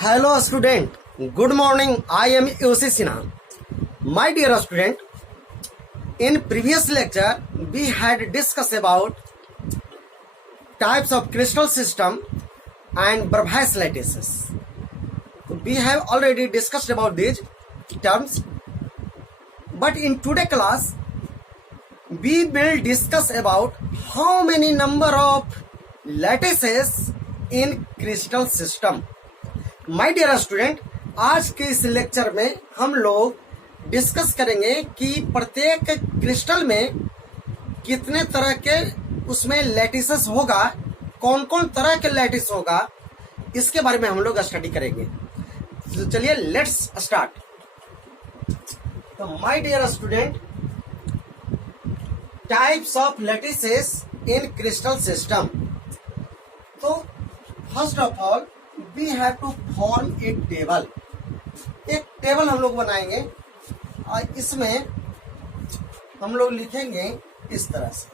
Hello student, good morning. I am Yosi Sinha. My dear student, in previous lecture we had discussed about types of crystal system and Bravais lattices. We have already discussed about these terms, but in today class we will discuss about how many number of lattices in crystal system. My dear student, आज के इस lecture में हम लोग discuss करेंगे कि प्रत्येक crystal में कितने तरह के उसमें लैटिसेस होगा, कौन कौन तरह के लैटिस होगा, इसके बारे में हम लोग स्टडी करेंगे। तो चलिए लेट्स स्टार्ट। तो my dear student, types of lattices in crystal system. तो first of all we have to form a table. एक टेबल हम लोग बनाएंगे और इसमें हम लोग लिखेंगे इस तरह से।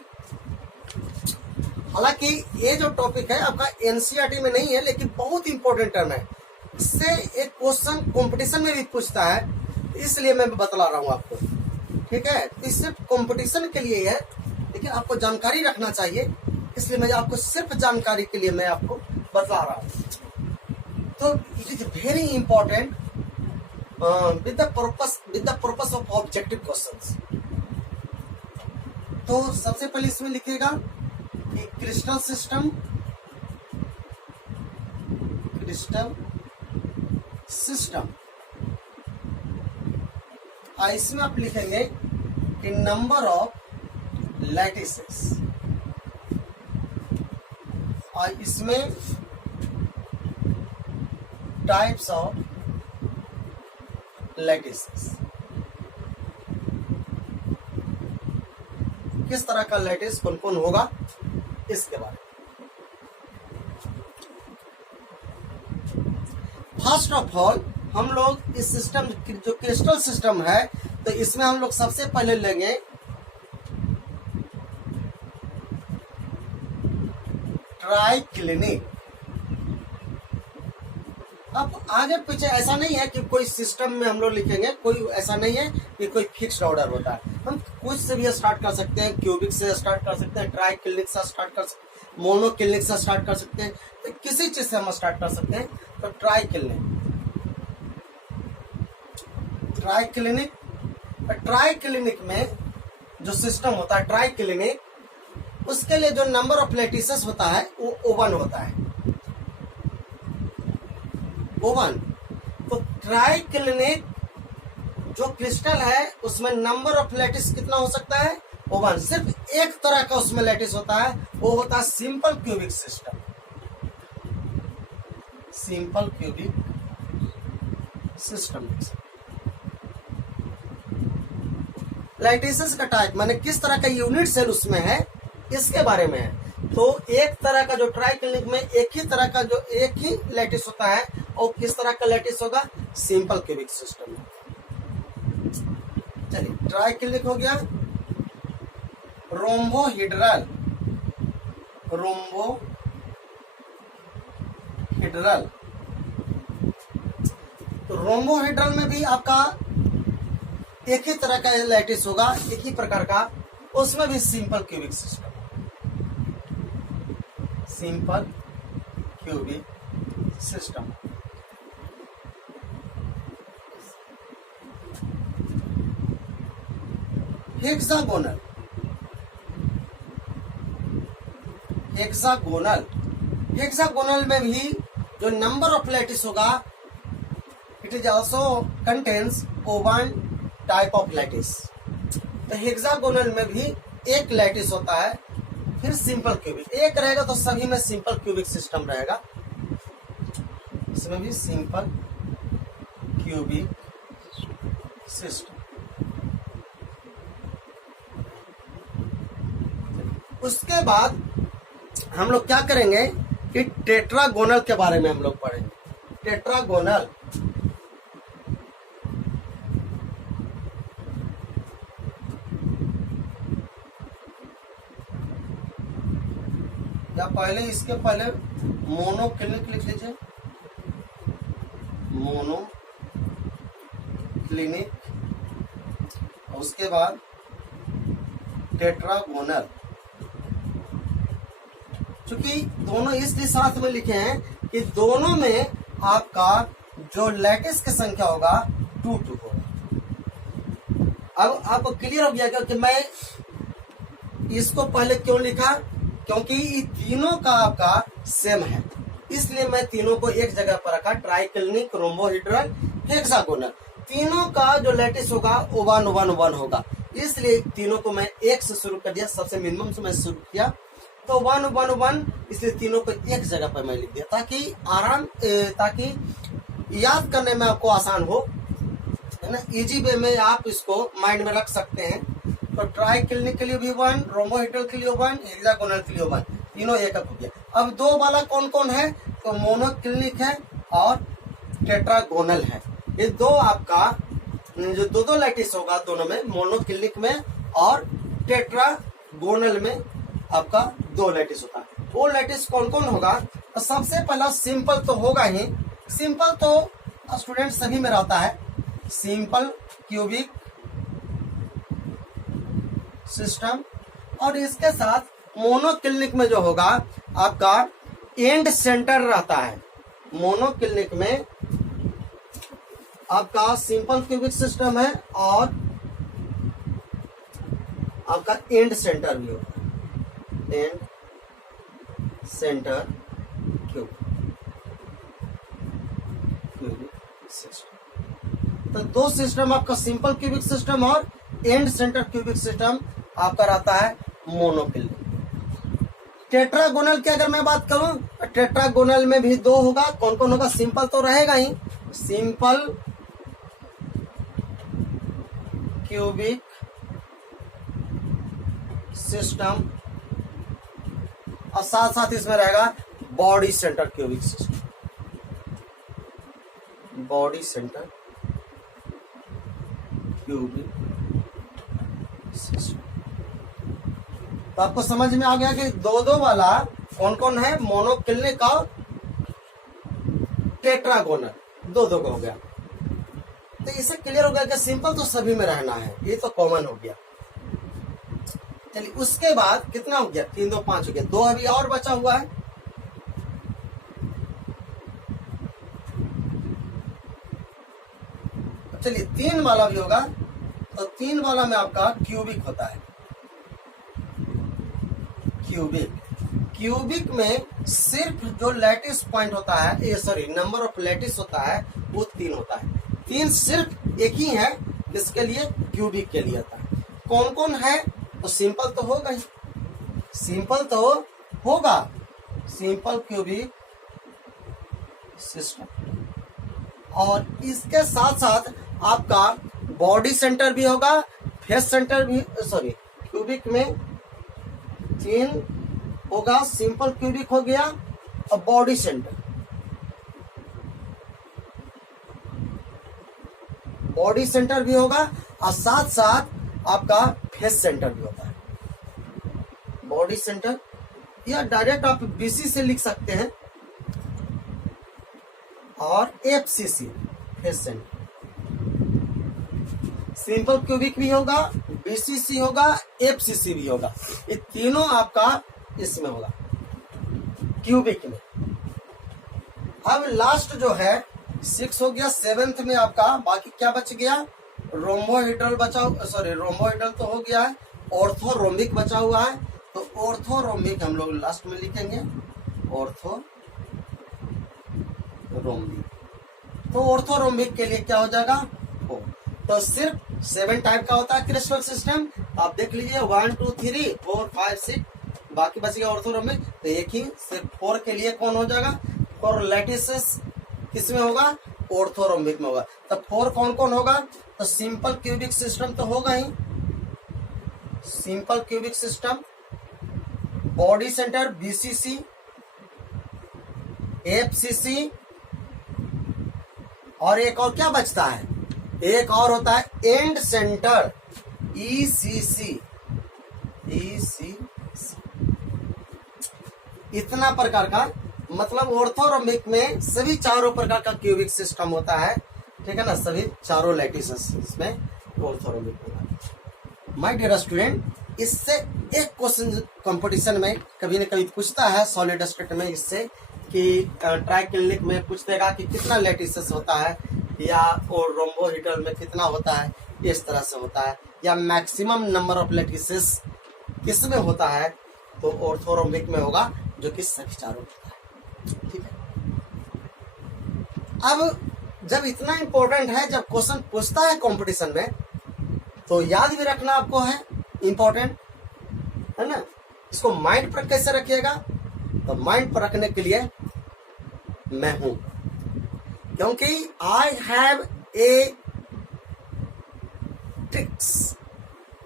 हालांकि ये जो टॉपिक है आपका एनसीईआरटी में नहीं है, लेकिन बहुत इंपॉर्टेंट टर्म है। इससे एक क्वेश्चन कंपटीशन में भी पूछता है, इसलिए मैं बतला रहा हूँ आपको। ठीक है, तो सिर्फ कंपटीशन के लिए है, लेकिन आपको जानकारी रखना चाहिए, इसलिए मैं आपको सिर्फ जानकारी के लिए मैं आपको बतला रहा हूँ। So it is very important with the purpose of objective questions. तो सबसे पहले इसमें लिखिएगा कि क्रिस्टल सिस्टम और इसमें आप लिखेंगे कि नंबर ऑफ लैटिसेस, और इसमें टाइप्स ऑफ लैटिसेस। किस तरह का लैटिस कौन कौन होगा इसके बारे में। फर्स्ट ऑफ ऑल हम लोग इस सिस्टम जो क्रिस्टल सिस्टम है, तो इसमें हम लोग सबसे पहले लेंगे ट्राइक्लिनिक। अब आगे पीछे ऐसा नहीं है कि कोई सिस्टम में हम लोग लिखेंगे, कोई ऐसा नहीं है कि कोई फिक्स्ड ऑर्डर होता है। हम कुछ से भी स्टार्ट कर सकते हैं, क्यूबिक से स्टार्ट कर सकते हैं, ट्राई क्लिनिक से स्टार्ट कर सकते हैं, मोनो क्लिनिक से स्टार्ट कर सकते हैं, तो किसी चीज से हम स्टार्ट कर सकते हैं। तो ट्राई क्लिनिक में जो सिस्टम होता है ट्राई क्लिनिक, उसके लिए जो नंबर ऑफ लैटिसेस होता है वो O1 होता है। O1। तो ट्राइक्लिनिक जो क्रिस्टल है उसमें नंबर ऑफ लैटिस कितना हो सकता है? O1। सिर्फ एक तरह का उसमें लैटिस होता है, वो होता है simple cubic system. Simple cubic system. Lattices का टाइप माने किस तरह का यूनिट सेल उसमें है, इसके बारे में है। तो एक तरह का जो ट्राइक्लिनिक में एक ही तरह का जो एक ही लैटिस होता है, और किस तरह का लैटिस होगा? Simple cubic system. चलिए, ट्राइक्लिनिक हो गया। रोम्बोहिड्रल तो रोम्बोहिड्रल में भी आपका एक ही तरह का लैटिस होगा, एक ही प्रकार का, उसमें भी simple cubic system. Simple cubic system. Hexagonal में भी जो नंबर ऑफ लैटिस होगा, it is also contains O1 type of lattice. तो हेक्सागोनल में भी एक लैटिस होता है, फिर सिंपल क्यूबिक एक रहेगा, तो सभी में सिंपल क्यूबिक सिस्टम रहेगा। इसमें भी सिंपल क्यूबिक सिस्टम। उसके बाद हम लोग क्या करेंगे कि टेट्रागोनल के बारे में हम लोग पढ़ेंगे। टेट्रागोनल या पहले इसके पहले मोनो क्लिनिक लिख लीजिए। मोनो क्लिनिक, उसके बाद टेट्रागोनल। चूंकि दोनों इसलिए साथ में लिखे हैं कि दोनों में आपका जो लैटिस की संख्या होगा 2 2 होगा। अब आपको क्लियर हो गया कि मैं इसको पहले क्यों लिखा, क्योंकि ये तीनों का आपका सेम है, इसलिए मैं तीनों को एक जगह पर रखा, ट्राइक्लिनिक, रोम्बोहेड्रल, हेक्सागोनल। तीनों का जो लैटिस होगा वो 1 1 1 होगा, इसलिए तीनों को मैं एक से शुरू कर दिया, सबसे मिनिमम से मैं शुरू किया तो 1 1 1, इसलिए तीनों को एक जगह पर मैं लिख दिया ताकि याद करने में आपको आसान हो, है ना, इजी वे में आप इसको माइंड में रख सकते हैं। तो ट्राइक्लिनिक के लिए भी 1, रोम्बोहेड्रल के लिए 1, हेक्सागोनल के लिए 1, तीनों एक हो गया। अब 2 वाला कौन कौन है, तो मोनोक्लिनिक है और टेट्रागोनल है। ये दो आपका जो दो लैटिस होगा दोनों में, मोनोक्लिनिक में और टेट्रागोनल में आपका 2 लैटिस होता है। वो लैटिस कौन कौन होगा, तो सबसे पहला सिंपल तो होगा ही, सिंपल तो स्टूडेंट सभी में रहता है, सिंपल क्यूबिक सिस्टम। और इसके साथ मोनोक्लिनिक में जो होगा आपका एंड सेंटर रहता है। मोनोक्लिनिक में आपका सिंपल क्यूबिक सिस्टम है और आपका एंड सेंटर भी होगा, एंड सेंटर क्यूबिक सिस्टम। तो 2 सिस्टम आपका सिंपल क्यूबिक सिस्टम और एंड सेंटर क्यूबिक सिस्टम आपका रहता है मोनोक्लिनिक। टेट्रागोनल की अगर मैं बात करूं, टेट्रागोनल में भी 2 होगा। कौन कौन होगा, सिंपल तो रहेगा ही, सिंपल क्यूबिक सिस्टम और साथ साथ इसमें रहेगा body centre cubic system, body centre cubic system. तो आपको समझ में आ गया कि 2 वाला कौन कौन है, मोनोक्लिनिक और टेट्रागोनल, 2 का हो गया। तो इससे क्लियर हो गया कि सिंपल तो सभी में रहना है, ये तो कॉमन हो गया। चलिए उसके बाद कितना हो गया, 3 2 5 हो गया, 2 अभी और बचा हुआ है। चलिए 3 वाला भी होगा, तो 3 वाला में आपका क्यूबिक होता है, क्यूबिक में सिर्फ जो लैटिस पॉइंट होता है, नंबर ऑफ लैटिस होता है वो 3 होता है। 3 सिर्फ एक ही है, किसके लिए, क्यूबिक के लिए होता है। कौन कौन है, तो सिंपल तो होगा ही, सिंपल तो होगा, सिंपल क्यूबिक सिस्टम। और इसके साथ साथ आपका बॉडी सेंटर भी होगा, फेस सेंटर भी, क्यूबिक में 3 होगा, सिंपल क्यूबिक हो गया और बॉडी सेंटर, बॉडी सेंटर भी होगा और साथ साथ आपका फेस सेंटर भी होता है। बॉडी सेंटर या डायरेक्ट आप बीसी से लिख सकते हैं और FCC face centre. Simple cubic भी होगा, बीसीसी होगा, एफसीसी भी होगा, ये तीनों आपका इसमें होगा क्यूबिक में। अब लास्ट जो है 6 हो गया, 7th में आपका बाकी क्या बच गया, रोम्बोहेड्रल रोम्बोहेड्रल तो हो गया है, ऑर्थोरोम्बिक बचा हुआ है। तो ऑर्थोरोम्बिक हम लोग लास्ट में लिखेंगे, ऑर्थोरोम्बिक। तो ऑर्थोरोम्बिक के लिए क्या हो जाएगा, 4। तो सिर्फ 7 टाइप का होता है क्रिस्टल सिस्टम, आप देख लीजिए 1 2 3 4 5 6, बाकी बच गया ऑर्थोरोम्बिक। तो एक ही सिर्फ 4 के लिए कौन हो जाएगा, 4 लैटिसेस किसमें होगा, ऑर्थोरोम्बिक में होगा। तो 4 कौन कौन होगा, तो सिंपल क्यूबिक सिस्टम तो होगा ही, simple cubic system, body centre BCC, FCC, और एक और क्या बचता है, एक और होता है एंड सेंटर ईसीसी, इतना प्रकार का मतलब ऑर्थोरोम्बिक में सभी चारों प्रकार का क्यूबिक सिस्टम होता है, ठीक है ना, सभी चारों लैटिसेस इसमें ऑर्थोरोम्बिक होगा। माय डियर स्टूडेंट, इससे एक क्वेश्चन कंपटीशन में कभी न कभी पूछता है सॉलिड स्टेट में इससे कि ट्राइक्लिनिक में पूछ देगा कि कितना लैटिसेस होता है, या और रोम्बोहेड्रल में कितना होता है, इस तरह से होता है, या मैक्सिमम नंबर ऑफ लैटिसेस किस में होता है, तो ऑर्थोरोम्बिक में होगा, जो कि सभी चारों होता है। ठीक है, अब जब इतना इंपॉर्टेंट है, जब क्वेश्चन पूछता है कंपटीशन में, तो याद भी रखना आपको है, इंपॉर्टेंट है ना। इसको माइंड पर कैसे रखिएगा, तो माइंड पर रखने के लिए मैं हूं, क्योंकि आई हैव ए ट्रिक्स।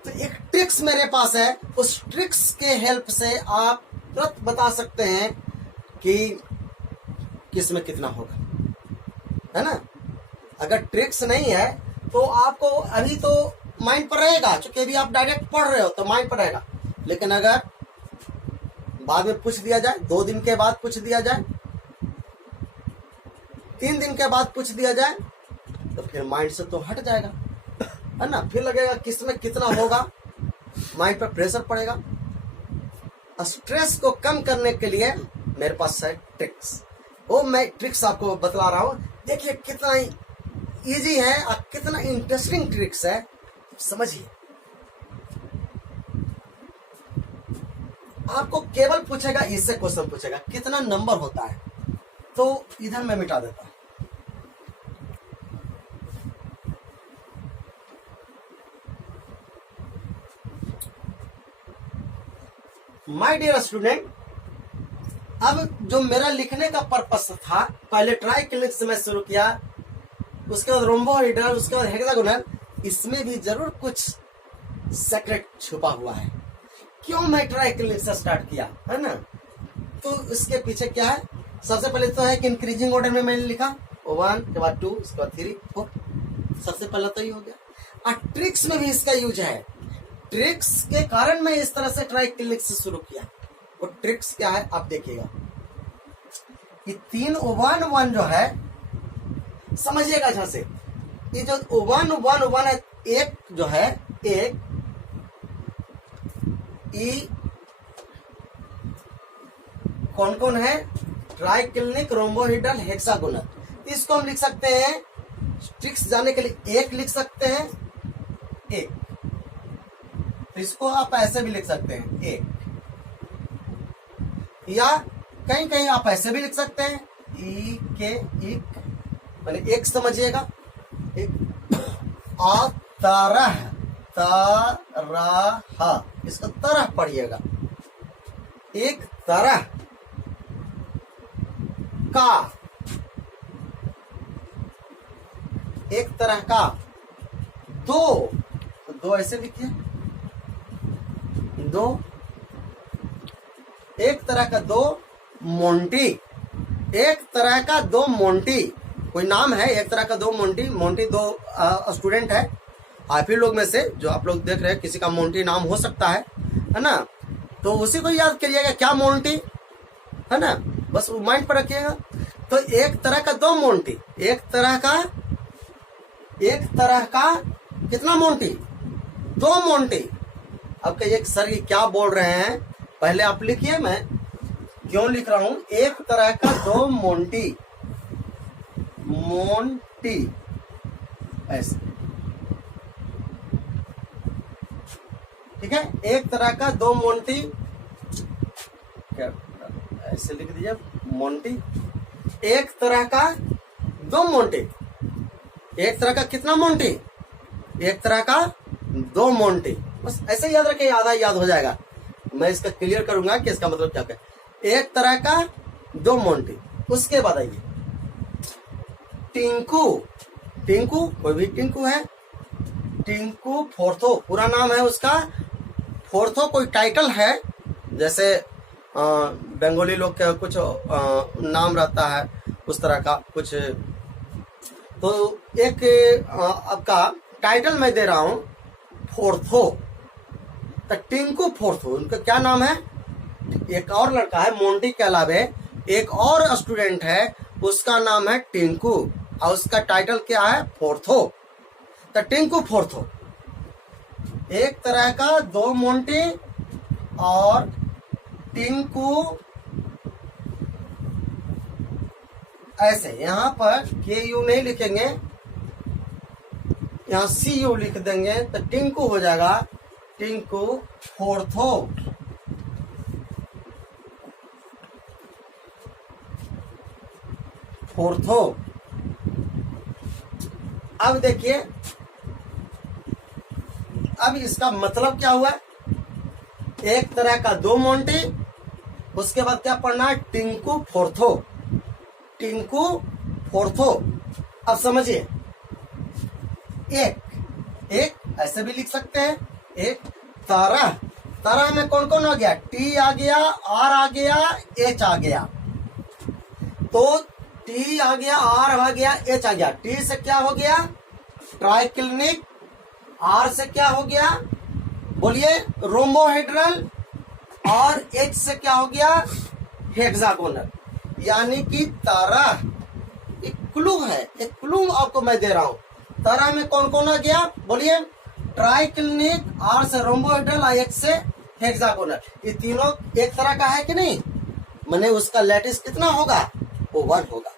तो एक ट्रिक्स मेरे पास है, उस ट्रिक्स के हेल्प से आप तुरंत बता सकते हैं कि किस में कितना होगा, है ना। अगर ट्रिक्स नहीं है तो आपको अभी तो माइंड पर रहेगा, क्योंकि अभी आप डायरेक्ट पढ़ रहे हो तो माइंड पर रहेगा, लेकिन अगर बाद में पूछ दिया जाए, 2 दिन के बाद पूछ दिया जाए, 3 दिन के बाद पूछ दिया जाए, तो फिर माइंड से तो हट जाएगा, है ना। फिर लगेगा किस में कितना होगा, माइंड पर प्रेशर पड़ेगा। स्ट्रेस को कम करने के लिए मेरे पास है ट्रिक्स, वो मैं ट्रिक्स आपको बतला रहा हूं। देखिए कितना इजी है और कितना इंटरेस्टिंग ट्रिक्स है, समझिए। आपको केवल पूछेगा, इससे क्वेश्चन पूछेगा कितना नंबर होता है, तो इधर मैं मिटा देता हूं। माय डियर स्टूडेंट, अब जो मेरा लिखने का पर्पस था, पहले ट्राइक्लिनिक से मैं शुरू किया, उसके बाद रोम्बोहेड्रल, उसके बाद हेक्सागोनल, इसमें भी जरूर कुछ सीक्रेट छुपा हुआ है। क्यों मैं ट्राइक्लिनिक से स्टार्ट किया, है ना, तो इसके पीछे क्या है। सबसे पहले तो है कि इंक्रीजिंग ऑर्डर में मैंने लिखा 1 के बाद 2, उसके बाद 3, 4, सबसे पहला तो ये हो गया। और ट्रिक्स में भी इसका यूज है, ट्रिक्स के कारण मैं इस तरह से ट्राइक्लिनिक से शुरू किया। वो ट्रिक्स क्या है आप देखिएगा, ये 3 1 1 जो है, समझिएगा अच्छा से, ये जो 1 1 1 है, एक जो है, एक ई कौन कौन है, ट्राइक्लिनिक, रोम्बोहेड्रल, हेक्सागोनल। इसको हम लिख सकते हैं, ट्रिक्स जाने के लिए एक लिख सकते हैं, एक, इसको आप ऐसे भी लिख सकते हैं एक, या कहीं कहीं आप ऐसे भी लिख सकते हैं ई के एक, मैंने एक समझिएगा, एक आ तरह, तरह, इसको तरह पढ़िएगा, एक तरह का, एक तरह का, दो ऐसे लिखिए, दो, एक तरह का दो मोंटी, एक तरह का दो मोंटी, कोई नाम है एक तरह का दो मोंटी। मोंटी 2 स्टूडेंट है आप ही लोग में से, जो आप लोग देख रहे हैं, किसी का मोंटी नाम हो सकता है ना, तो उसी को याद करिएगा, क्या मोंटी, है ना, बस माइंड पर रखिएगा। तो एक तरह का दो मोंटी, एक तरह का कितना मोंटी, 2 मोंटी। अब कहिए सर ये क्या बोल रहे हैं, पहले आप लिखिए, मैं क्यों लिख रहा हूं, एक तरह का 2 मोंटी, मोंटी ऐसे, ठीक है, एक तरह का 2 मोंटी, ऐसे लिख दीजिए मोंटी, एक तरह का 2 मोंटी, एक तरह का कितना मोंटी, एक तरह का 2 मोंटी, बस ऐसे याद रखें, आधा याद हो जाएगा। मैं इसका क्लियर करूंगा कि इसका मतलब क्या है। एक तरह का 2 मोंटी, उसके बाद आइए टिंकू, टिंकू कोई भी टिंकू है, टिंकू फोर्थो पूरा नाम है उसका, फोर्थो कोई टाइटल है, जैसे बंगाली लोग का कुछ नाम रहता है उस तरह का कुछ, तो एक आपका टाइटल मैं दे रहा हूं फोर्थो, तो टिंकू फोर्थो, उनका क्या नाम है। एक और लड़का है मोंटी के अलावे, एक और स्टूडेंट है, उसका नाम है टिंकू, और उसका टाइटल क्या है, फोर्थो। तो टिंकू फोर्थो एक तरह का दो मोंटी, और टिंकू ऐसे यहां पर के यू नहीं लिखेंगे, यहां सी यू लिख देंगे, तो टिंकू हो जाएगा टिंकू फोर्थो। फोर्थो। अब देखिए, अब इसका मतलब क्या हुआ, एक तरह का दो मोंटी, उसके बाद क्या पढ़ना है, टिंकू फोर्थो। टिंकू फोर्थो। अब समझिए, एक ऐसे भी लिख सकते हैं, एक तरह। तरह में कौन कौन आ गया, टी आ गया, आर आ गया, एच आ गया। तो टी आ गया, आर आ गया, एच आ गया। टी से क्या हो गया, ट्राइक्लिनिक। आर से क्या हो गया, बोलिए, रोम्बोहेड्रल। और एच से क्या हो गया, हेक्सागोनल। यानी कि तरह एक क्लू है, एक क्लू आपको मैं दे रहा हूं। तरह में कौन कौन आ गया, बोलिए, ट्राइक्लिनिक, आर से रोम्बोहेड्रल, और एच से हेक्सागोनल। ये तीनों एक तरह का है कि नहीं, मैंने उसका लैटिस कितना होगा, वो 1 होगा।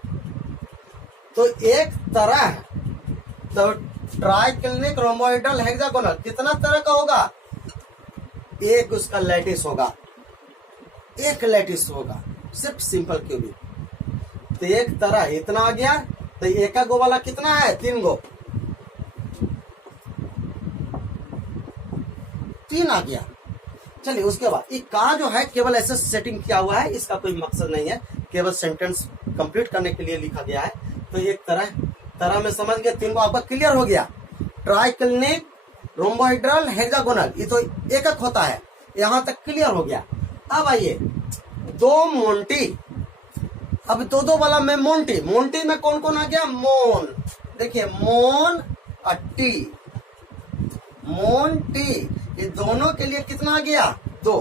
तो एक तरह, तो ट्राइक्लिनिक, रोम्बोहेड्रल, हेक्सागोनल कितना तरह का होगा, एक उसका लैटिस होगा, एक लैटिस होगा, सिर्फ सिंपल क्यूबिक। तो एक तरह इतना आ गया, तो एक गो वाला कितना है, 3 गो, 3 आ गया। चलिए, उसके बाद एक का जो है केवल ऐसे सेटिंग किया हुआ है, इसका कोई मकसद नहीं है, केवल सेंटेंस कंप्लीट करने के लिए लिखा गया है। तो एक तरह में समझ गए, 3 गो आपका क्लियर हो गया। ट्राइक्लिनिक, रोम्बोहेड्रल, हेक्सागोनल, ये तो एक होता है, यहां तक क्लियर हो गया। अब आइए, दो मोंटी। अब दो वाला में मोंटी, मोंटी में कौन कौन आ गया, मोन। देखिए, मोन और टी, मोन टी, ये दोनों के लिए कितना आ गया, 2।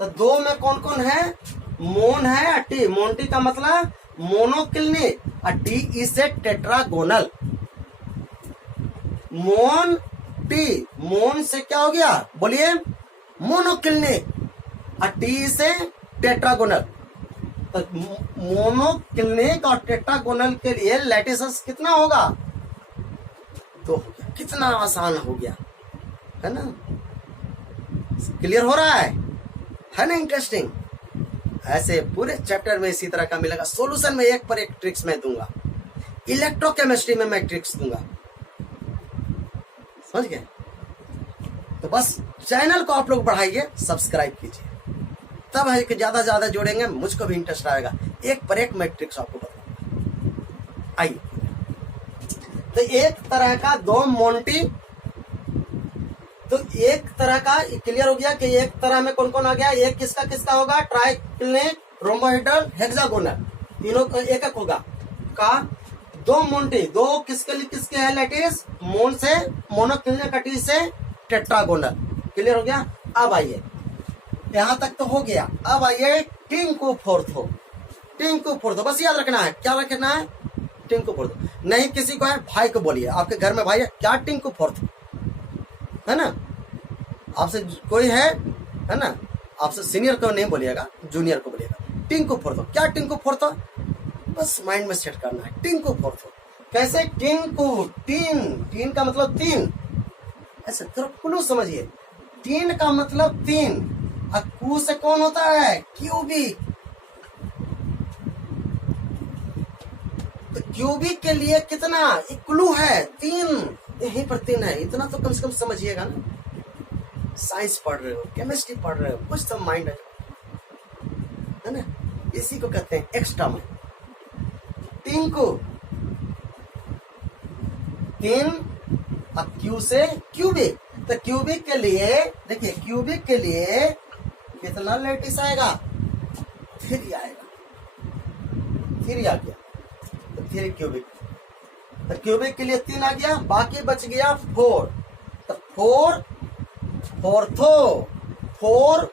तो 2 में कौन कौन है, मोन है और टी। मोंटी का मतलब मोनोक्लिनिक, और टी इसे टेट्रागोनल। मोन टी, मोन से क्या हो गया, बोलिए, मोनोक्लिनिक, और टी से टेट्रागोनल। तो मोनोक्लिनिक और टेट्रागोनल के लिए लैटिस कितना होगा, 2 हो गया। कितना आसान हो गया, है ना, क्लियर हो रहा है ना, इंटरेस्टिंग। ऐसे पूरे चैप्टर में इसी तरह का मिलेगा। सॉल्यूशन में एक पर एक ट्रिक्स मैं दूंगा, इलेक्ट्रोकेमिस्ट्री में मैं ट्रिक्स दूंगा, समझ गए। तो बस चैनल को आप लोग बढ़ाइए, सब्सक्राइब कीजिए, तब है कि ज्यादा से ज्यादा जोड़ेंगे, मुझको भी इंटरेस्ट आएगा। एक पर एक मैं ट्रिक्स आपको बताऊंगा। आइए, तो एक तरह का दो मोंटी, तो एक तरह का क्लियर हो गया कि एक तरह में कौन कौन आ गया, एक किसका किसका होगा, ट्राइक्लिनिक, रोम्बोहेड्रल, हेक्सागोनल, तीनों का एक एक होगा। का दो मोंटी, दो किसके लिए किसके है लैटिस, मोन से मोनोक्लिनिक, टी से टेट्रागोनल। क्लियर हो गया। अब आइए, यहां तक तो हो गया। अब आइए टिंकू फोर्थो। टिंकू फोर्थो बस याद रखना है, क्या रखना है, टिंकू फोर्थो। नहीं किसी को है, भाई को बोलिए, आपके घर में भाई है, क्या टिंकू फोर्थो, है ना। आपसे कोई है ना, आपसे सीनियर को नहीं बोलिएगा, जूनियर को बोलिएगा। टिंकू फोर्थो, क्या टिंकू फोर्थो, बस माइंड में सेट करना है। टिंकू फोर्थो कैसे, टिंकू, तीन का मतलब 3, ऐसे थोड़ा क्लू समझिए। 3 का मतलब 3, और कू से कौन होता है, क्यूबिक। तो क्यूबिक के लिए कितना, एक क्लू है 3, यहीं पर 3 है, इतना तो कम से कम समझिएगा ना। साइंस पढ़ रहे हो, केमिस्ट्री पढ़ रहे हो, कुछ तो माइंड है ना, इसी को कहते हैं एक्स्ट्रा माइंड। टिंकू, 3, और क्यू से क्यूबिक। तो क्यूबिक के लिए देखिए, क्यूबिक के लिए कितना लैटिस आएगा, 3 आएगा, 3 आ गया, तो 3 क्यूबिक। तो क्यूबिक के लिए 3 आ गया, बाकी बच गया 4। तो 4 फोर्थो, 4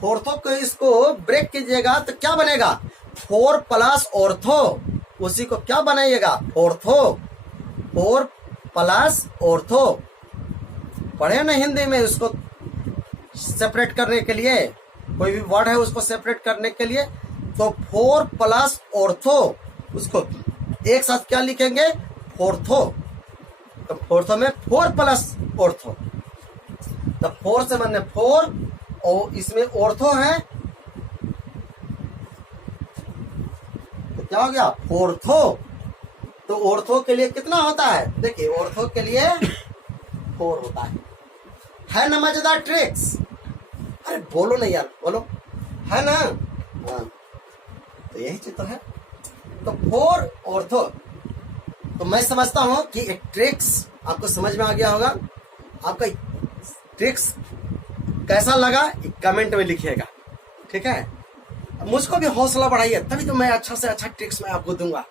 फोर्थो को इसको ब्रेक कीजिएगा तो क्या बनेगा, 4 प्लस ऑर्थो, उसी को क्या बनाइएगा, ऑर्थो, 4 प्लस ऑर्थो। पढ़े ना हिंदी में, उसको सेपरेट करने के लिए, कोई भी वर्ड है उसको सेपरेट करने के लिए, तो 4 प्लस ऑर्थो, उसको एक साथ क्या लिखेंगे, फोर्थो। तो फोर्थो में 4 प्लस ऑर्थो, तो 4 से बनने 4 और इसमें ऑर्थो है तो क्या हो गया, फोर्थो। तो ऑर्थो के लिए कितना होता है, देखिए ऑर्थो के लिए 4 होता है ना मजेदार ट्रिक्स। अरे बोलो ना यार, बोलो, है ना। हाँ, तो यही चीज तो है। तो 4 ऑर्थो, तो मैं समझता हूं कि एक ट्रिक्स आपको समझ में आ गया होगा। आपका ट्रिक्स कैसा लगा कमेंट में लिखिएगा, ठीक है। मुझको भी हौसला बढ़ाइए, तभी तो मैं अच्छा से अच्छा ट्रिक्स मैं आपको दूंगा।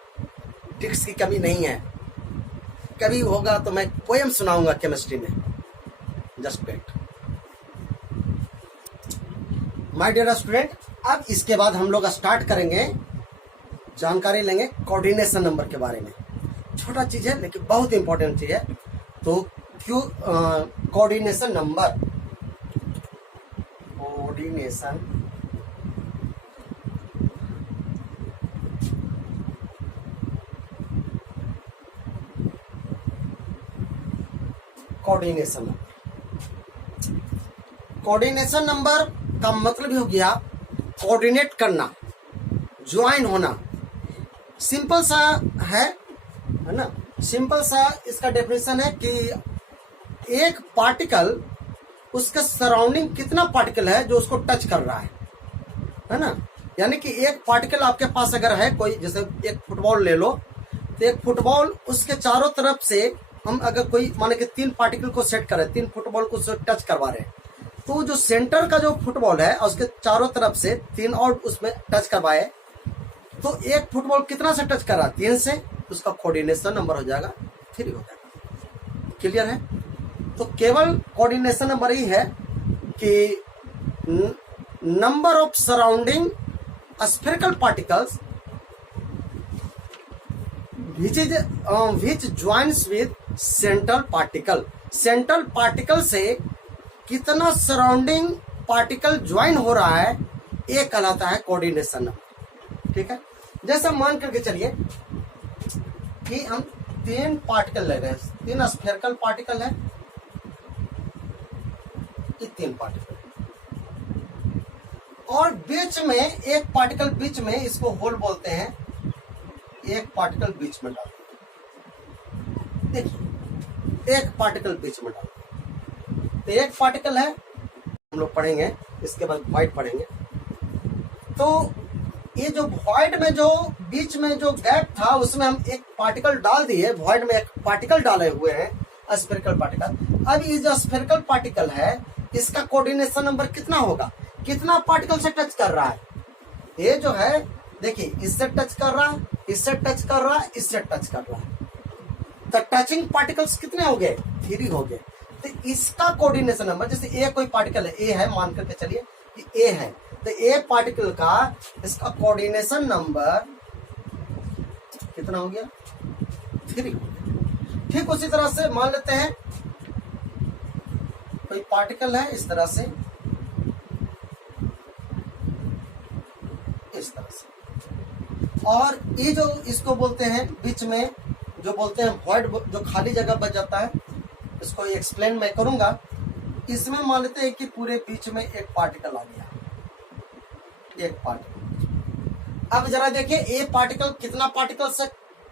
ट्रिक्स की कमी नहीं है, कभी होगा तो मैं पोएम सुनाऊंगा केमिस्ट्री में। Just wait my dear student. अब इसके बाद हम लोग स्टार्ट करेंगे, जानकारी लेंगे कोऑर्डिनेशन नंबर के बारे में। छोटा चीज है लेकिन बहुत इंपॉर्टेंट चीज है। तो क्यों coordination number, coordination coordination number, coordination number का मतलब हो गया कोऑर्डिनेट करना, ज्वाइन होना। सिंपल सा है ना, सिंपल सा इसका डेफिनेशन है कि एक पार्टिकल, उसके सराउंडिंग कितना पार्टिकल है जो उसको टच कर रहा है ना। यानी कि एक पार्टिकल आपके पास अगर है कोई, जैसे एक फुटबॉल ले लो, तो एक फुटबॉल उसके चारों तरफ से हम अगर कोई माने कि 3 पार्टिकल को सेट करें, 3 फुटबॉल को टच करवा रहे हैं, तो जो सेंटर का जो फुटबॉल है उसके चारों तरफ से 3 और उसमें टच करवाए, तो एक फुटबॉल कितना से टच कर रहा है, 3 से, उसका कोऑर्डिनेशन नंबर हो जाएगा 3 हो जाएगा। क्लियर है। तो केवल कोऑर्डिनेशन नंबर ही है कि number of surrounding spherical particles which joins with central particle. Central particle से कितना सराउंडिंग पार्टिकल ज्वाइन हो रहा है, ये कहलाता है कोऑर्डिनेशन नंबर। ठीक है। जैसे मान करके चलिए कि हम 3 पार्टिकल ले रहे हैं, 3 स्फेरिकल पार्टिकल है, ये 3 पार्टिकल, और बीच में एक पार्टिकल, बीच में इसको होल बोलते हैं, एक पार्टिकल बीच में डाल, देखिए एक पार्टिकल बीच में डाल, तो एक पार्टिकल है, हम लोग पढ़ेंगे इसके बाद व्हाइट पढ़ेंगे। तो ये जो वॉइड में जो बीच में जो गैप था उसमें हम एक पार्टिकल डाल दिए, वॉइड में एक पार्टिकल डाले हुए हैं स्फेरिकल पार्टिकल। अब ये जो स्फेरिकल पार्टिकल है इसका कोऑर्डिनेशन नंबर कितना होगा, कितना पार्टिकल से टच कर रहा है, ये जो है देखिए इससे टच कर रहा है, इससे टच कर रहा है, इससे टच कर रहा है, तो टचिंग पार्टिकल्स कितने हो गए, 3 हो गए। तो इसका कोऑर्डिनेशन नंबर, जैसे ए कोई पार्टिकल है, ए है, मान करके चलिए कि ए है, तो ए पार्टिकल का इसका कोऑर्डिनेशन नंबर कितना हो गया, 3 हो गया। ठीक उसी तरह से मान लेते हैं कोई पार्टिकल है इस तरह से, इस तरह से, और ये जो इसको बोलते हैं बीच में जो बोलते हैं वॉइड, जो खाली जगह बच जाता है, इसको एक्सप्लेन मैं करूंगा। इसमें मान लेते हैं कि पूरे बीच में एक पार्टिकल आ गया, एक पार्टिकल। अब जरा देखिए ए पार्टिकल कितना पार्टिकल से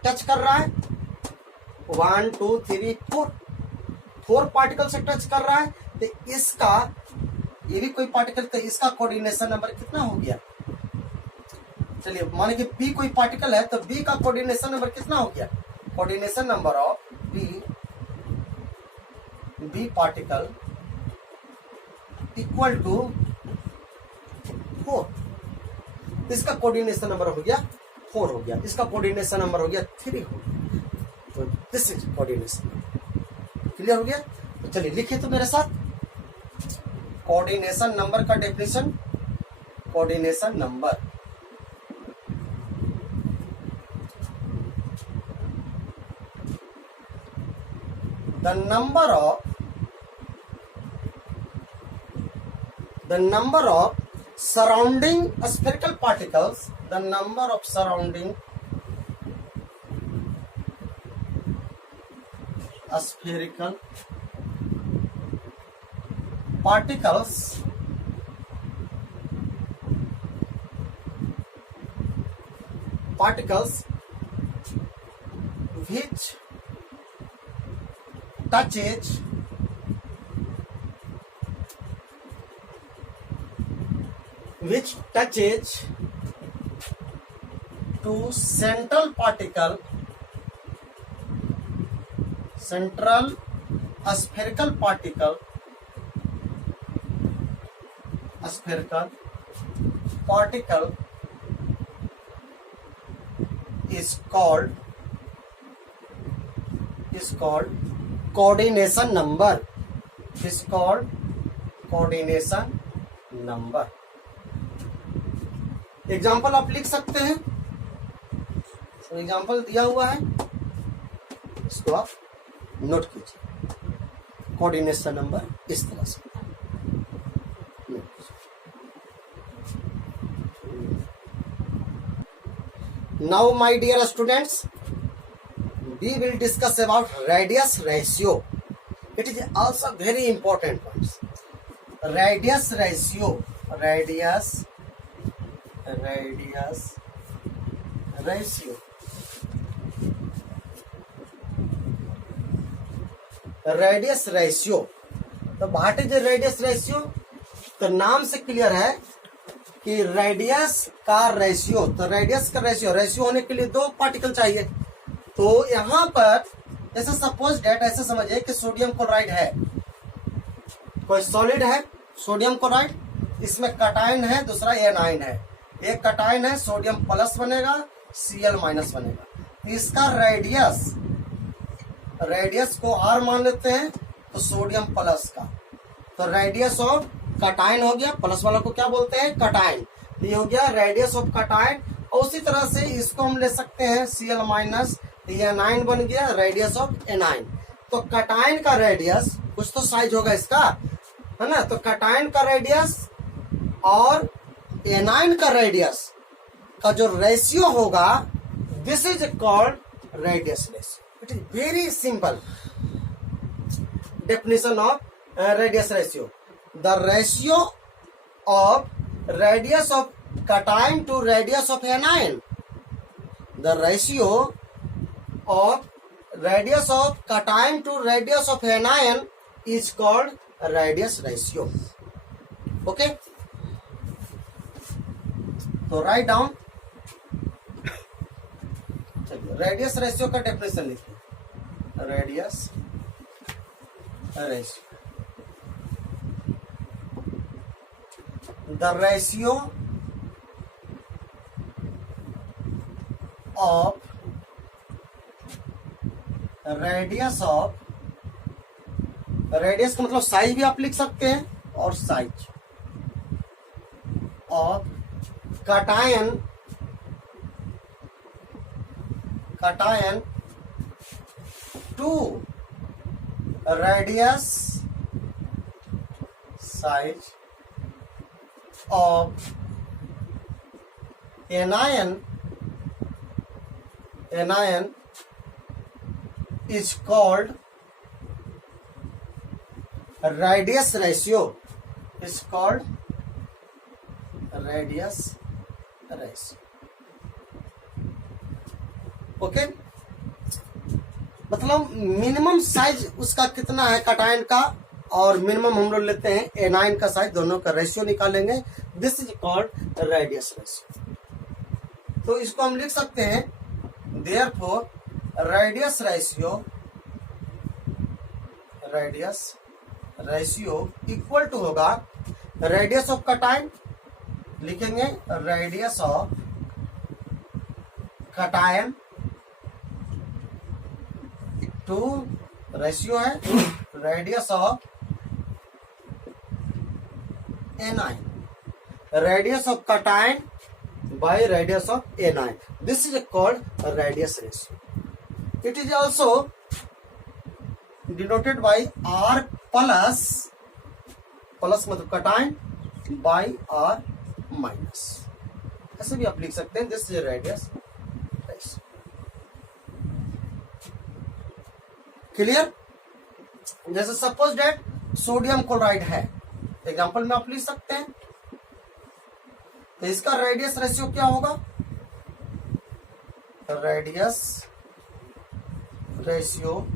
टच कर रहा है, 1 2 3 4 पार्टिकल से टच कर रहा है। तो इसका, ये भी कोई पार्टिकल, तो इसका कोऑर्डिनेशन नंबर कितना हो गया, चलिए माने कि बी कोई पार्टिकल है, तो बी का कोऑर्डिनेशन नंबर कितना हो गया, coordination number of B particle equal to 4। इसका कोऑर्डिनेशन नंबर हो गया 4 हो गया, इसका कोऑर्डिनेशन नंबर हो गया 3 हो गया। तो दिस इज कोऑर्डिनेशन। क्लियर हो गया। तो चलिए लिखिए तो मेरे साथ, कोऑर्डिनेशन नंबर का definition coordination number. The number of surrounding spherical particles, the number of surrounding spherical particles which touches to central spherical particle is called coordination number. Is called coordination number. Example आप लिख सकते हैं, तो example दिया हुआ है, इसको आप नोट कीजिए। कोऑर्डिनेशन नंबर इस तरह से। Now my dear students, we will discuss about radius ratio. It is also very important points. Radius ratio. Radius ratio. तो व्हाट इज रेडियस रेशियो? तो नाम से क्लियर है कि रेडियस का रेशियो, तो रेडियस का रेशियो होने के लिए दो पार्टिकल चाहिए। तो यहां पर जैसे सपोज डेट ऐसे समझिए कि सोडियम क्लोराइड है, कोई सॉलिड है सोडियम क्लोराइड, इसमें कटायन है, दूसरा एनाइन है। एक कटायन है, सोडियम प्लस बनेगा, Cl माइनस बनेगा। तो इसका रेडियस को R मान लेते हैं, तो सोडियम प्लस का, तो रेडियस ऑफ कटायन हो गया, प्लस वाला को क्या बोलते हैं? कटायन। ये हो गया रेडियस ऑफ कटायन। और उसी तरह से इसको हम ले सकते हैं Cl माइनस, एनाइन बन गया रेडियस ऑफ एनाइन। तो कटायन का रेडियस कुछ तो साइज होगा इसका, है ना? तो कटायन का रेडियस और एनाइन का रेडियस का जो रेशियो होगा, this is called radius ratio. It is very simple definition of radius ratio. The ratio of radius of cation to radius of anion, the ratio of radius of cation to radius of anion is called radius ratio. Okay, तो write down, चलिए radius ratio का definition लिखिए। Radius ratio, the ratio of radius of, radius का मतलब size भी आप लिख सकते हैं, और size of cation to radius size of anion is called radius ratio. Is called radius ratio. Okay, मतलब मिनिमम साइज उसका कितना है कटायन का, और मिनिमम हम लोग लेते हैं एनाइन का साइज, दोनों का रेशियो निकालेंगे। This is called radius ratio. तो इसको हम लिख सकते हैं therefore radius ratio equal to होगा रेडियस ऑफ कटायन, लिखेंगे radius of cation to, ratio है radius of anion. radius of cation by radius of anion. This is called radius ratio. It is also denoted by R plus मतलब cation by R minus. ऐसे भी आप लिख सकते हैं. This is radius. Clear. जैसे suppose date sodium chloride है, example में आप लिख सकते हैं. तो इसका रेडियस रेशियो क्या होगा? Radius ratio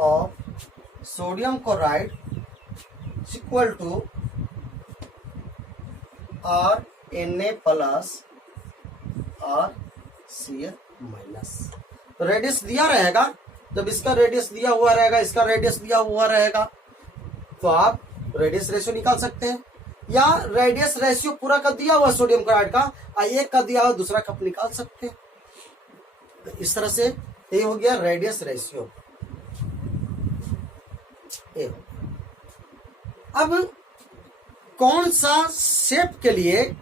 of sodium chloride equal to R Na plus R C minus. तो रेडियस दिया रहेगा. जब इसका रेडियस दिया हुआ रहेगा, इसका रेडियस दिया हुआ रहेगा, तो आप रेडियस रेशियो निकाल सकते हैं. या रेडियस रेशियो पूरा का दिया हुआ सोडियम क्लोराइड का, एक का दिया हुआ दूसरा कप निकाल सकते हैं. तो इस तरह से ये हो गया रेडियस रेशियो. अब कौन सा शेप के लिए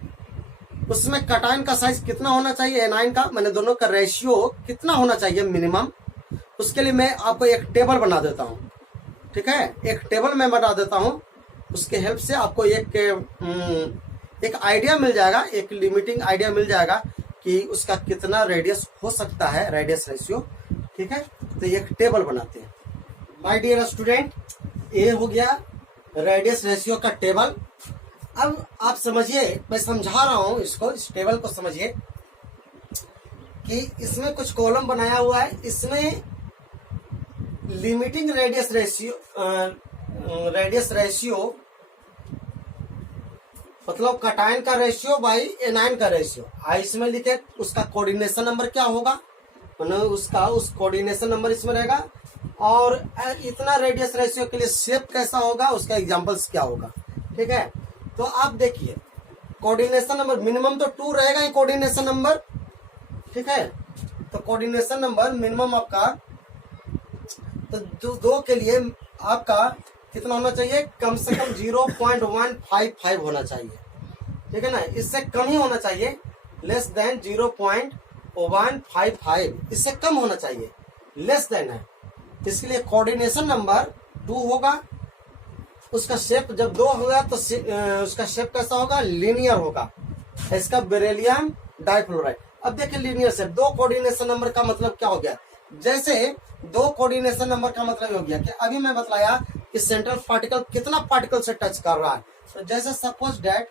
उसमें कटायन का साइज कितना होना चाहिए, एनायन का मैंने दोनों का रेशियो कितना होना चाहिए मिनिमम, उसके लिए मैं आपको एक टेबल बना देता हूं. ठीक है, एक टेबल मैं बना देता हूं. उसके हेल्प से आपको एक आइडिया मिल जाएगा, एक लिमिटिंग आइडिया मिल जाएगा कि उसका कितना रेडियस हो सकता है, रेडियस रेशियो. ठीक है, तो एक टेबल बनाते हैं. माय डियर स्टूडेंट, ये हो गया रेडियस रेशियो का टेबल. अब आप समझिए, मैं समझा रहा हूं इसको, इस टेबल को समझिए कि इसमें कुछ कॉलम बनाया हुआ है. इसमें लिमिटिंग रेडियस रेशियो मतलब कटायन का रेशियो बाई एनायन का रेशियो. इसमें लिखे उसका कोऑर्डिनेशन नंबर क्या होगा, उसका उस कोऑर्डिनेशन नंबर इसमें रहेगा. और इतना रेडियस रेशियो के लिए शेप कैसा होगा, उसका एग्जांपल्स क्या होगा. ठीक है, तो आप देखिए कोऑर्डिनेशन नंबर मिनिमम तो 2 रहेगा ही कोऑर्डिनेशन नंबर. ठीक है, तो कोऑर्डिनेशन नंबर मिनिमम आपका तो 2 के लिए आपका कितना होना चाहिए, कम से कम 0.155 होना चाहिए. ठीक है ना, इससे कम ही होना चाहिए, लेस देन 0.155, इससे कम होना चाहिए, लेस देन है. इसके लिए कोऑर्डिनेशन नंबर 2 होगा. उसका शेप जब 2 होगा तो उसका शेप कैसा होगा, लीनियर होगा. इसका बेरिलियम डाइफ्लोराइड. अब देखिए लीनियर शेप, 2 कोऑर्डिनेशन नंबर का मतलब क्या हो गया, जैसे 2 कोऑर्डिनेशन नंबर का मतलब हो गया कि अभी मैं बताया कि सेंट्रल पार्टिकल कितना पार्टिकल से टच कर रहा है. तो जैसे सपोज डेट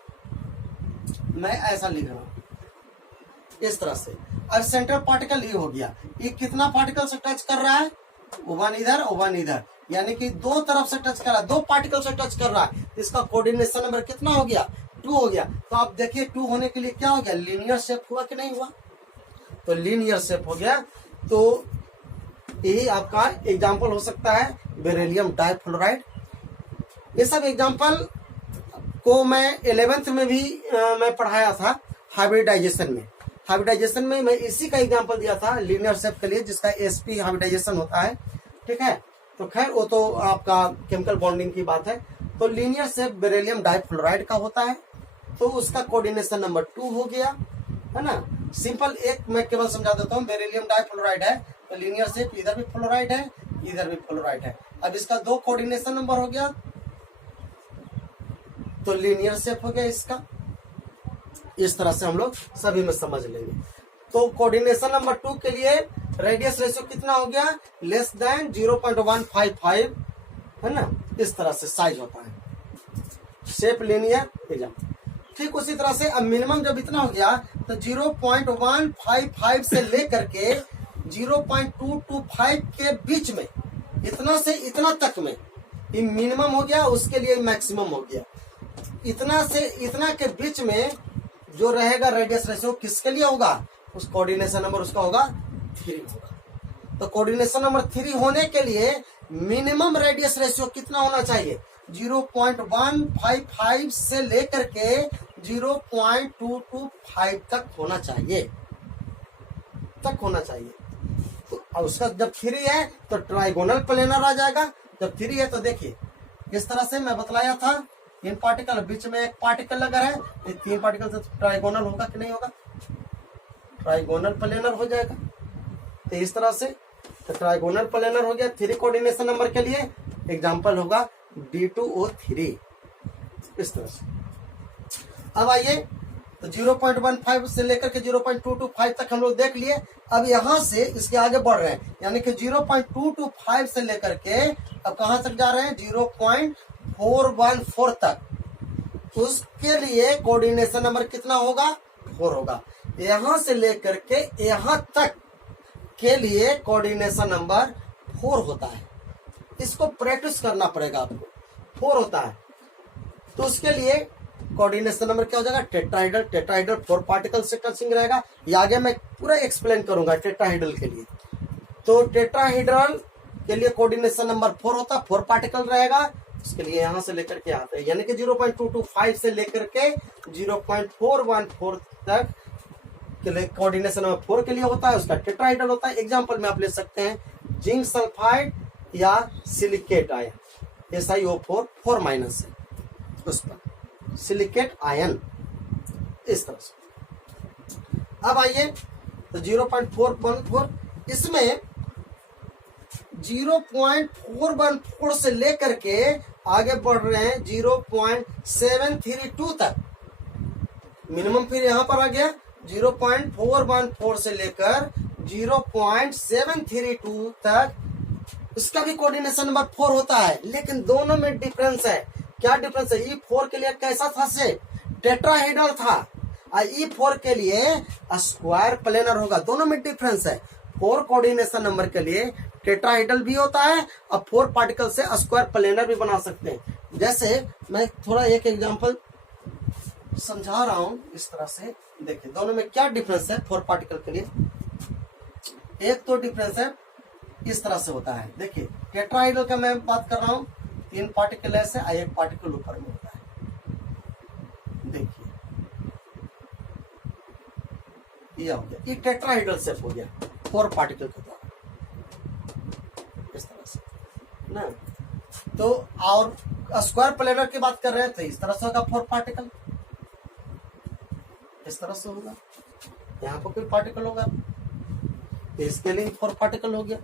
मैं ऐसा लिख रहा हूं इस तरह से. अब सेंट्रल पार्टिकल ये हो गया, ये कितना पार्टिकल से टच कर रहा है, वन इधर वन इधर, यानी कि 2 तरफ से टच कर रहा है, 2 पार्टिकल से टच कर रहा है. इसका कोऑर्डिनेशन नंबर कितना हो गया, 2 हो गया. तो आप देखिए 2 होने के लिए क्या हो गया, लीनियर शेप हुआ कि नहीं हुआ. तो लीनियर शेप हो गया. तो यही आपका एग्जाम्पल हो सकता है बेरिलियम डाइफ्लोराइड. ये सब एग्जाम्पल को मैं 11th में भी मैं पढ़ाया था हाइब्रिडाइजेशन में. हाइब्रिडाइजेशन में मैं इसी का एग्जाम्पल दिया था लीनियर शेप के लिए, जिसका sp हाइब्रिडाइजेशन होता है. ठीक है, तो खैर वो तो आपका केमिकल बॉन्डिंग की बात है. तो लीनियर शेप बेरिलियम डाइफ्लोराइड का होता है, तो उसका कोऑर्डिनेशन नंबर 2 हो गया, है ना. सिंपल एक मैं केवल समझा देता हूँ, बेरिलियम डाइफ्लोराइड है तो लीनियर शेप, इधर भी फ्लोराइड है, इधर भी फ्लोराइड है. अब इसका 2 कोऑर्डिनेशन नंबर हो गया तो लीनियर शेप हो गया इसका. इस तरह से हम लोग सभी में समझ लेंगे. तो कोऑर्डिनेशन नंबर 2 के लिए रेडियस रेशियो कितना हो गया, लेस देन 0.155, है ना. इस तरह से साइज होता है, शेप लीनियर. ठीक उसी तरह से अब मिनिमम जब इतना हो गया तो 0.155 से लेकर के 0.225 के बीच में, इतना से इतना तक में ये मिनिमम हो गया, उसके लिए मैक्सिमम हो गया. इतना से इतना के बीच में जो रहेगा रेडियस रेशियो किसके लिए होगा, उस कोऑर्डिनेशन नंबर उसका होगा 3 होगा. तो कोऑर्डिनेशन नंबर 3 होने के लिए मिनिमम रेडियस रेशियो कितना होना चाहिए, 0.155 से लेकर के 0.225 तक होना चाहिए, तो उसका जब 3 है तो ट्राइगोनल प्लेनर आ जाएगा. जब 3 है तो देखिए इस तरह से मैं बतलाया था तीन पार्टिकल, बीच में एक पार्टिकल अगर है, ये तीन पार्टिकल से ट्राइगोनल होगा कि नहीं होगा? ट्राइगोनल प्लेनर हो जाएगा। तो इस तरह से तो ट्राइगोनल प्लेनर हो गया। 3 कोऑर्डिनेशन नंबर के लिए एग्जांपल होगा D2O3। इस तरह से अब आइए, तो 0.15 से लेकर के 0.225 तक हम लोग देख लिए। अब यहां से इसके आगे बढ़ रहे हैं, यानी कि 0.225 से लेकर के अब कहां तक जा रहे हैं? 0.414 तक। उसके लिए कोऑर्डिनेशन नंबर कितना होगा? 4 होगा। यहां से लेकर के यहां तक के लिए कोऑर्डिनेशन नंबर 4 होता है। इसको प्रैक्टिस करना पड़ेगा आपको। 4 होता है, तो उसके लिए कोऑर्डिनेशन नंबर क्या हो जाएगा? टेट्राहेड्रल। टेट्राहेड्रल 4 पार्टिकल से कंसिस्टिंग रहेगा। ये आगे मैं पूरा एक्सप्लेन करूंगा टेट्राहेड्रल के लिए। तो टेट्राहेड्रल के लिए कोऑर्डिनेशन नंबर 4 होता है, 4 पार्टिकल रहेगा। उसके लिए यहां से लेकर के आते हैं, यानी कि 0.225 से लेकर के 0.414 तक के लिए कोऑर्डिनेशन नंबर 4 के लिए होता है, उसका टेट्राहेड्रल होता है। एग्जाम्पल में आप ले सकते हैं जिंक सल्फाइड या सिलिकेट आयन, SiO4 4 माइनस है, उस पर सिलिकेट आयन। इस तरह से अब आइए, तो 0.414 इसमें 0.414 से लेकर के आगे बढ़ रहे हैं 0.732 तक मिनिमम। फिर यहां पर आ गया 0.414 से लेकर 0.732 तक, उसका भी कोऑर्डिनेशन नंबर 4 होता है, लेकिन दोनों में डिफरेंस है। क्या डिफरेंस है? E4 के लिए कैसा था? से टेट्राहेड्रल था, और E4 के लिए स्क्वायर प्लेनर होगा। दोनों में डिफरेंस है। 4 कोऑर्डिनेशन नंबर के लिए टेट्राहेड्रल भी होता है और 4 पार्टिकल से स्क्वायर प्लेनर भी बना सकते हैं। जैसे मैं थोड़ा एक एग्जांपल समझा रहा हूं, इस तरह से देखिए दोनों में क्या डिफरेंस है। 4 पार्टिकल के लिए एक तो डिफरेंस है, इस तरह से होता है। देखिए टेट्राहेड्रल का मैं बात कर रहा हूं, 3 पार्टिकल ऐसे और 1 पार्टिकल ऊपर में होता है। देखिए ये हो गया, ये टेट्राहेड्रल शेप हो गया 4 पार्टिकल के द्वारा, इस तरह से ना। तो और स्क्वायर प्लेनर की बात कर रहे हैं, तो इस तरह से होगा 4 पार्टिकल, इस तरह से होगा। यहाँ पर कोई पार्टिकल होगा, तो इसके लिए 4 पार्टिकल हो गया।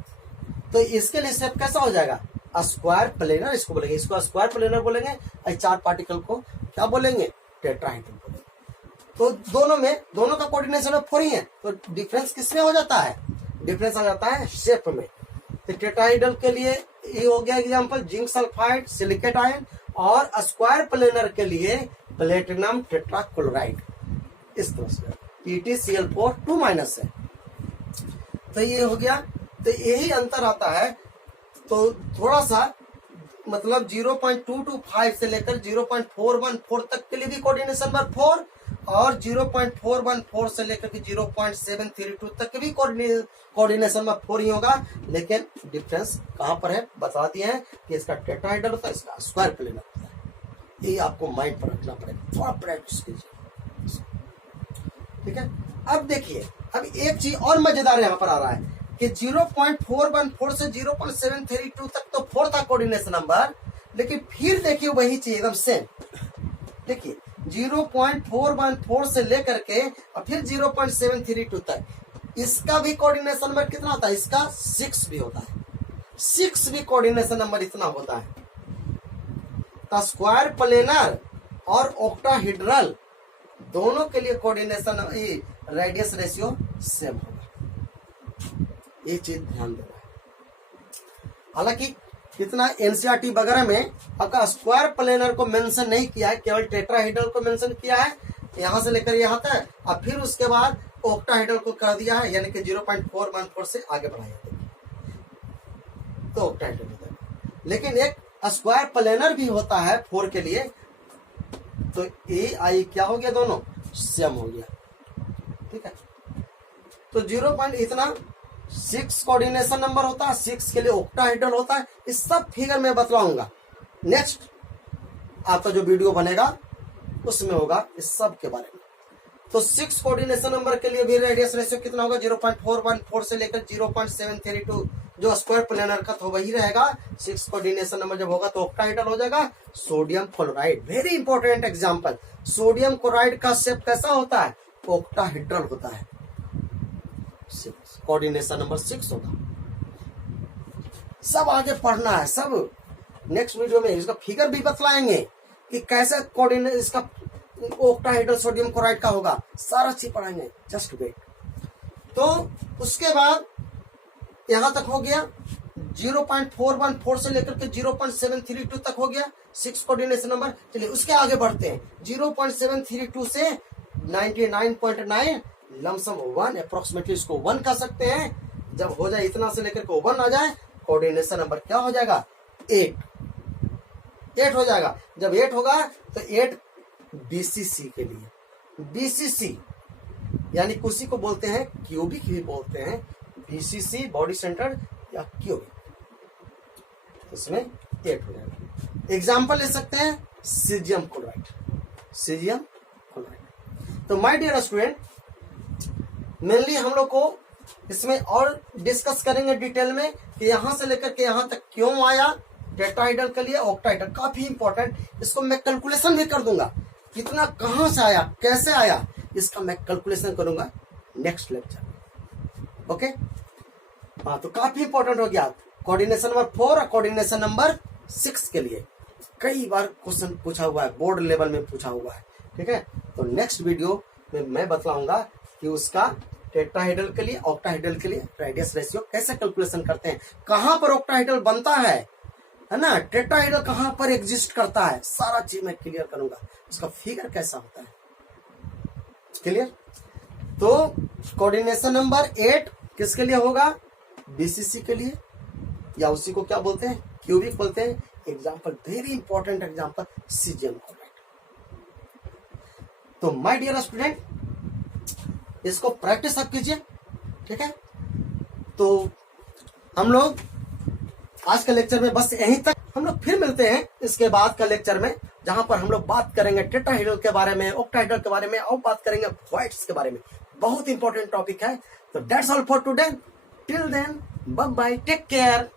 तो इसके लिए शेप कैसा हो जाएगा? स्क्वायर प्लेनर इसको बोलेंगे, इसको स्क्वायर प्लेनर बोलेंगे, और 4 पार्टिकल को क्या बोलेंगे? टेट्राहेड्रल बोलेंगे। तो दोनों का कोऑर्डिनेशन में 4 ही है। तो डिफरेंस किसमें हो जाता है? डिफरेंस आ जाता है शेप में। तो टेट्राहेड्रल के लिए ये हो गया example zinc sulphide, silicate ion, और स्क्वायर प्लेनर के लिए प्लेटिनम टेट्राक्लोराइड। इस तरह से PtCl4 2 माइनस है। तो ये हो गया। तो यही अंतर आता है। तो थोड़ा सा मतलब 0.225 से लेकर 0.414 तक के लिए भी कोऑर्डिनेशन नंबर 4, और 0.414 से लेकर के 0.732 तक के भी कोऑर्डिनेशन नंबर 4 ही होगा। लेकिन डिफरेंस कहां पर है बता दिए हैं कि इसका टेट्राहेड्रल होता है, इसका स्क्वायर प्लेनर होता है। ये आपको माइंड पर रखना पड़ेगा, थोड़ा प्रैक्टिस कीजिए, ठीक है। अब देखिए, अब एक चीज और मजेदार यहां पर आ रहा है कि 0.414 से 0.732 तक तो 4 था कोऑर्डिनेशन नंबर, लेकिन फिर देखिए वही चीज एकदम सेम। देखिए 0.414 से लेकर के और फिर 0.732 तक, इसका भी कोऑर्डिनेशन नंबर कितना होता है? इसका 6 भी होता है। 6 भी कोऑर्डिनेशन नंबर इतना होता है। तो स्क्वायर प्लेनर और ऑक्टाहेड्रल दोनों के लिए कोऑर्डिनेशन रेडियस रेशियो सेम होगा। ये चीज ध्यान देना है। हालांकि कितना एनसीईआरटी वगैरह में आपका स्क्वायर प्लेनर को मेंशन नहीं किया है, केवल टेट्राहेड्रल को मेंशन किया है यहां से लेकर यहां तक, और फिर उसके बाद ऑक्टाहेड्रल को कर दिया है, यानी कि 0.414 से आगे बढ़ाया तो ऑक्टाहेड्रल होता है। लेकिन एक स्क्वायर प्लेनर भी होता है 4 के लिए। तो ए आई क्या हो गया? दोनों सेम हो गया, ठीक है। तो 6 कोऑर्डिनेशन नंबर होता है, 6 के लिए ऑक्टाहेड्रल होता है। इस सब फिगर में बतलाऊंगा, नेक्स्ट आपका जो वीडियो बनेगा उसमें होगा इस सब के बारे में। तो 6 कोऑर्डिनेशन नंबर के लिए भी रेडियस रेशियो कितना होगा? 0.414 से लेकर 0.732 जो स्क्वायर प्लेनर का तो वही रहेगा। 6 कोऑर्डिनेशन नंबर जब होगा तो ऑक्टाहेड्रल हो जाएगा। Sodium chloride, very important example. Sodium chloride का शेप कैसा होता है? ऑक्टाहेड्रल होता है। 6 कोऑर्डिनेशन नंबर 6 होगा। सब आगे पढ़ना है, सब नेक्स्ट वीडियो में इसका फिगर भी बतलाएंगे कि कैसे कोऑर्डिनेट इसका ऑक्टाहेड्रल सोडियम क्लोराइड का होगा, सारा चीज पढ़ाएंगे, जस्ट वेट। तो उसके बाद यहां तक हो गया 0.414 से लेकर के 0.732 तक हो गया 6 कोऑर्डिनेशन नंबर। चलिए उसके आगे बढ़ते हैं। 0.732 से 99.9 लमसम 1 अप्रोक्सीमेटली इसको 1 कह सकते हैं। जब हो जाए इतना से लेकर के 1 आ जाए, कोऑर्डिनेशन नंबर क्या हो जाएगा? 8 हो जाएगा। जब 8 होगा तो 8 बीसीसी के लिए। बीसीसी यानी उसी को बोलते हैं क्यूबिक भी बोलते हैं, बीसीसी बॉडी सेंटर या क्यूबिक, इसमें 8 हो जाएगा। एग्जाम्पल ले सकते हैं सीजियम क्लोराइड। सीजियम क्लोराइड तो माय डियर स्टूडेंट, मेनली हम लोग को इसमें और डिस्कस करेंगे डिटेल में कि यहां से लेकर के यहां तक क्यों आया टेट्राहेड्रल के लिए ऑक्टाहेड्रल, काफी इंपॉर्टेंट। इसको मैं कैलकुलेशन भी कर दूंगा, कितना कहां से आया, कैसे आया, इसका मैं कैलकुलेशन करूंगा नेक्स्ट लेक्चर में। ओके, हाँ, तो काफी इंपॉर्टेंट हो गया। कोऑर्डिनेशन नंबर 4 और कोऑर्डिनेशन नंबर 6 के लिए कई बार क्वेश्चन पूछा हुआ है, बोर्ड लेवल में पूछा हुआ है। ठीक है, तो नेक्स्ट वीडियो में मैं बतलाऊंगा कि उसका टेट्राहेड्रल के लिए ऑक्टाहेड्रल के लिए रेडियस रेशियो कैसे कैलकुलेशन करते हैं, कहां पर ऑक्टाहेड्रल बनता है ना, टेट्राहेड्रल कहां पर एग्जिस्ट करता है, सारा चीज मैं क्लियर करूंगा। उसका फिगर कैसा होता है, क्लियर। तो कोऑर्डिनेशन नंबर 8 किसके लिए होगा? बीसीसी के लिए, या उसी को क्या बोलते हैं? क्यूबिक बोलते हैं। Example, very important example, caesium chloride. तो माय डियर स्टूडेंट, इसको प्रैक्टिस आप कीजिए। ठीक है, तो हम लोग आज के लेक्चर में बस यहीं तक। हम लोग फिर मिलते हैं इसके बाद का लेक्चर में, जहां पर हम लोग बात करेंगे टेट्राहेड्रल के बारे में, ऑक्टाहेड्रल के बारे में, और बात करेंगे वॉइड्स के बारे में। बहुत इंपॉर्टेंट टॉपिक है। तो that's all for today. Till then, bye bye, take care.